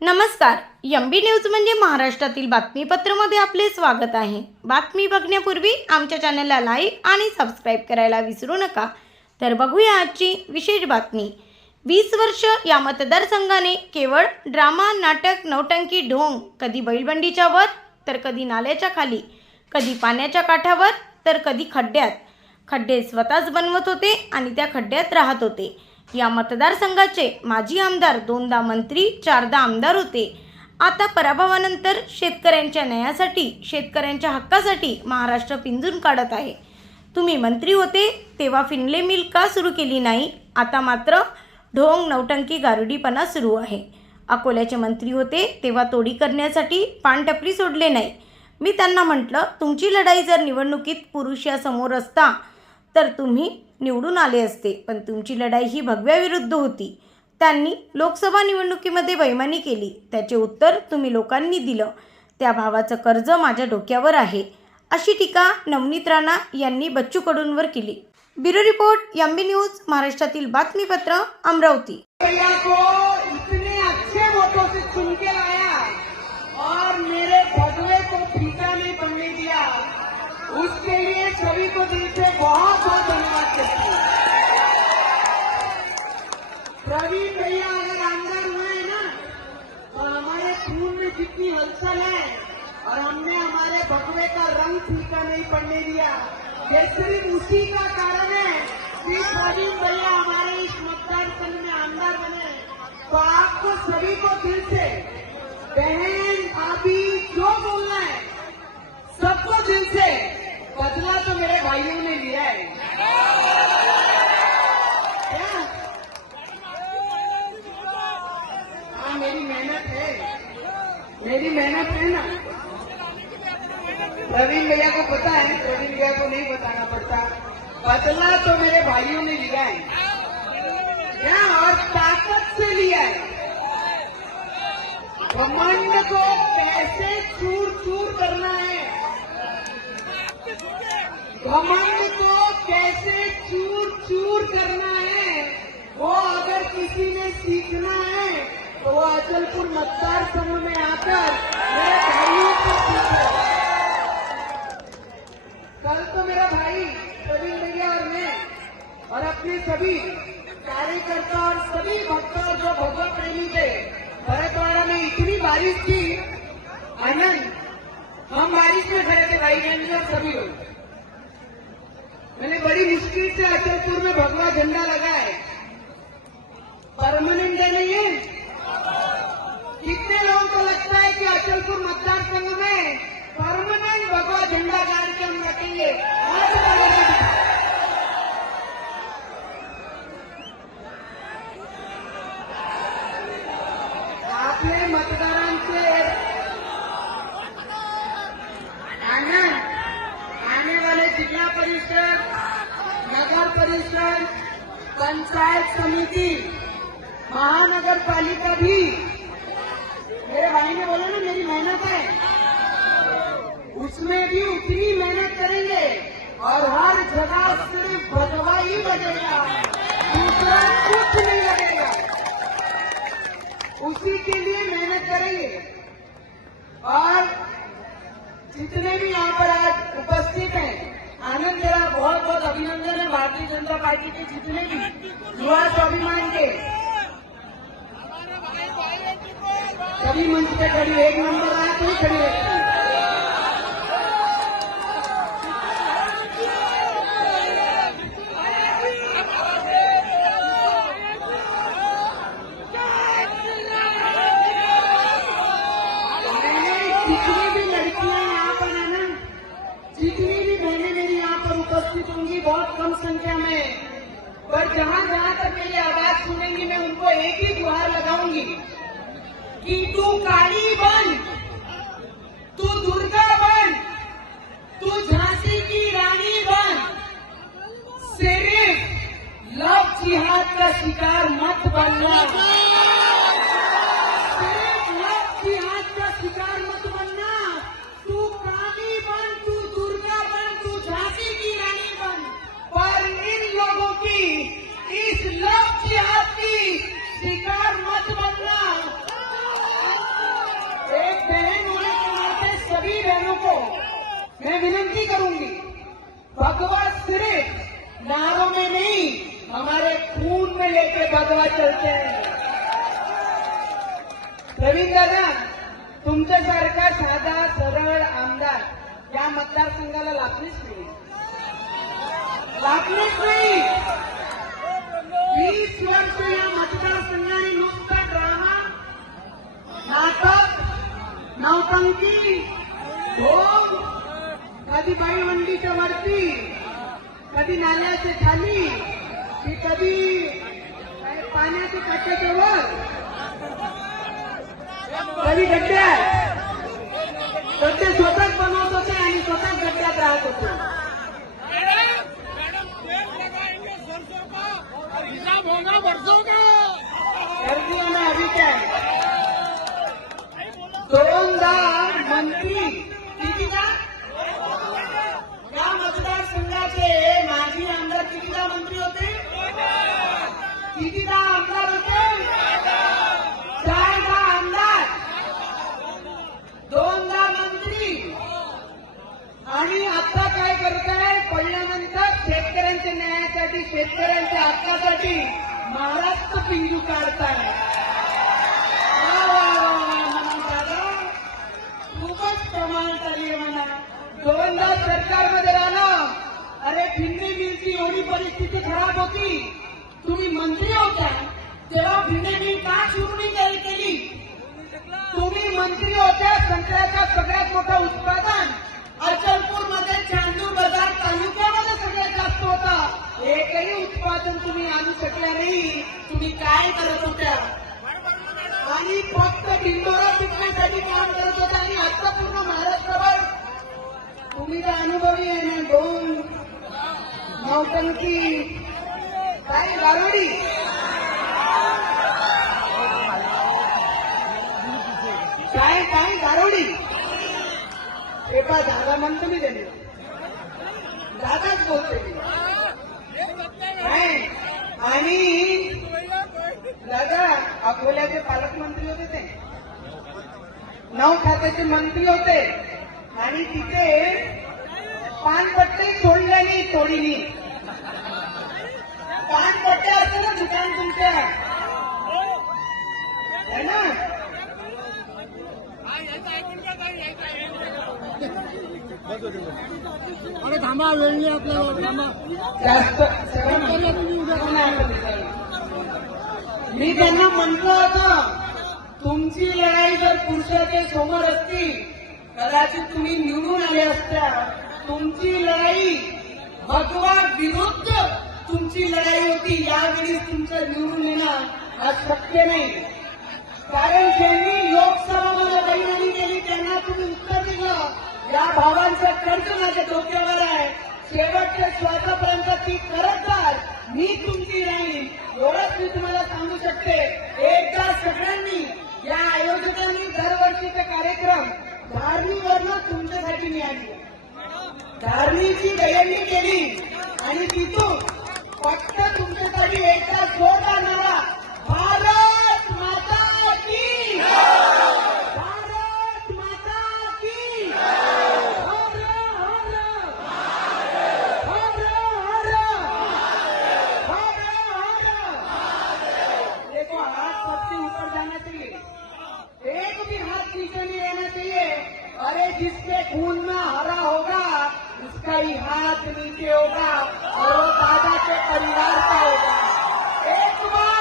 नमस्कार M B news म्हणजे महाराष्ट्रातील बातमीपत्रमध्ये आपले स्वागत आहे. बातमी बघण्यापूर्वी आमच्या चॅनलला लाईक आणि सबस्क्राईब करायला विसरू नका. तर बघूया आजची विशेष बातमी. वीस वर्ष या मतदारसंघाने केवळ ड्रामा नाटक नौटंकी ढोंग कधी बैलबंडीच्या वर तर कधी नाल्याच्या खाली कधी पाण्याच्या काठावर तर कधी खड्ड्यात. खड्डे स्वतःच बनवत होते आणि त्या खड्ड्यात राहत होते. या मतदारसंघाचे माजी आमदार दोनदा मंत्री चारदा आमदार होते. आता पराभवानंतर शेतकऱ्यांच्या न्यायासाठी शेतकऱ्यांच्या हक्कासाठी महाराष्ट्र पिंजून काढत आहे. तुम्ही मंत्री होते तेव्हा फिनले मिल का सुरू केली नाही? आता मात्र ढोंग नौटंकी गारुडीपणा सुरू आहे. अकोल्याचे मंत्री होते तेव्हा तोडी करण्यासाठी पानटपरी सोडले नाही. मी त्यांना म्हटलं तुमची लढाई जर निवडणुकीत पुरुष या समोर असता तर तुम्ही निवडून आले असते. पण तुमची लढाई ही भगव्याविरुद्ध होती. त्यांनी लोकसभा निवडणुकीमध्ये बैमानी केली. त्याचे उत्तर तुम्ही लोकांनी दिलं. त्या भावाचं कर्ज माझ्या डोक्यावर आहे. अशी टीका नवनीत राणा यांनी बच्चू कडूंवर केली. Bureau report M B news महाराष्ट्रातील बातमीपत्र अमरावती. उसके लिए को दिल से बहुत भगवे का रंग फीका नहीं पड़ने दिया। ये सिर्फ़ उसी का कारण है कि प्रवीण भैया हमारे इस मतदान संघ में आमदार बने तो आपको सभी को दिल से, बहन, भाभी, जो बोलना है, सबको दिल से बदला तो मेरे भाइयों ने लिया है? हाँ मेरी मेहनत है। मेरी मेहनत है ना? प्रवीण भैया को पता है, प्रवीण भैया को नहीं बताना पड़ता। बदला तो मेरे भाइयों ने लिया है। क्या और ताकत से लिया है? घमंड को कैसे चूर चूर करना है? घमंड को कैसे चूर चूर करना है? वो अगर किसी ने सीखना है तो वो अचलपुर मतदार समूह में आकर मेरे भाइयों को सीखे कल तो मेरा भाई प्रवीण भैया और मैं और अपने सभी कार्यकर्ता और सभी भक्त जो भगवत प्रेमी थे, भरतवाड़ा में इतनी बारिश थी, आनंद। हम बारिश में खड़े थे, भाई बहन और सभी लोग। मैंने बड़ी मुश्किल से अचलपुर में भगवा झंडा लगाया है। परमानेंट है नहीं है कितने लोगों को लगता है कि अचलपुर मतदार संघ में परमानेंट भगवा झंडा के हम रखेंगे? हाथ लगा के दिखाओ। आपने मतदारांचे. आने वाले जिला परिषद, नगर परिषद, पंचायत समिति महानगर पालिका भी. मेरे भाई ने बोला ना, मेरी मेहनत है. उसमें भी उतनी मेहनत करेंगे और हर जगह सिर्फ़ भगवा ही बजेगा दूसरा कुछ नहीं लगेगा. उसी के लिए मेहनत करेंगे। और जितने भी यहाँ पर आज उपस्थित हैं आनंद तेरा बहुत बहुत अभिनंदन है भारतीय जनता पार्टी के जितने भी युवा स्वाभिमान के। सभी मंच पे खड़ी एक नंबर आया तो ही खड़ी है। उपस्थित होंगी बहुत कम संख्या में। पर जहाँ जहाँ तक मेरी आवाज़ सुनेंगी, मैं उनको एक ही गुहार लगाऊँगी कि तू काली बन, तू दुर्गा बन, तू झांसी की रानी बन। सिर्फ़ लव जिहाद का शिकार मत बनना। विनती करूंगी भगवा सिर्फ नारों में नहीं हमारे खून में लेके भगवा चलते हैं। प्रवीण तुमच्यासारखा साधा सरळ आमदार या मतदारसंघाला लाभलीच नाही. लाभलीच नाही. वीस वर्ष या मतदारसंघाने नुसता ड्रामा नाटक नौटंकी ढोंग कधी बाई मंडीच्या वरती कधी नाल्याच्या खाली की कधी पाण्याच्या कट्ट्याच्या वर कधी गड्ड्यात. गड्डे स्वतःच बनवत होते आणि स्वतःच गड्ड्यात राहत होते. होगा वर्षों का कर दिया ना अभी क्या? दोनदा मंत्री न्यायासाठी शेतकऱ्यांच्या हक्कासाठी महाराष्ट्र पिंजू काढताय. दादा. खूपच प्रमाण झाली आहे म्हणा. दोनदा सरकारमध्ये राहणं अरे भिंडी मिलची एवढी परिस्थिती खराब होती. तुम्ही मंत्री होता. तेव्हा भिंडी मिल का सुरू नाही केली- तुम्ही मंत्री होत्या संत्र्याचा सगळ्यात मोठा उत्पादन तुम्ही आणू शकल्या नाही. तुम्ही काय करत होत्या? आणि फक्त भिंडोरा पिकण्यासाठी काम करत होता आणि आता पूर्ण महाराष्ट्रभर तुम्ही तर अनुभवी आहे ना दोन. नौटंकी. काय गारोडी काय काय गारोडी एका पा दादा म्हणतो मी त्यांनी दादाच बोलते मी. आणि दादा अकोल्याचे पालकमंत्री होते ते. नऊ खात्याचे मंत्री होते. आणि तिथे पानपट्टे सोडले नाही तोडीनी. पानपट्टे असते ना दुकान तुमच्या है ना अरे थांबा वेळ नाही आपल्याला. मी त्यांना म्हटलं होतं तुमची लढाई जर पुरुषाच्या समोर असती कदाचित तुम्ही निवडून आले असत्या. तुमची लढाई भगवा विरुद्ध तुमची लढाई होती यावेळी तुमचं निवडून येणं आज शक्य नाही. कारण या भावांचं कर्ज माझ्या डोक्यावर आहे. शेवटच्या श्वासापर्यंत ती करत जाल मी तुमची राहील एवढंच मी तुम्हाला सांगू शकते. एकदा सगळ्यांनी या आयोजकांनी दरवर्षीचे कार्यक्रम धारणीवरनं तुमच्यासाठी मिळाली धारणीची दयंती केली. आणि तिथून फक्त तुमच्यासाठी एकदा जोर आणणारा राजनीति होगा और वो दादा के परिवार का होगा एक बार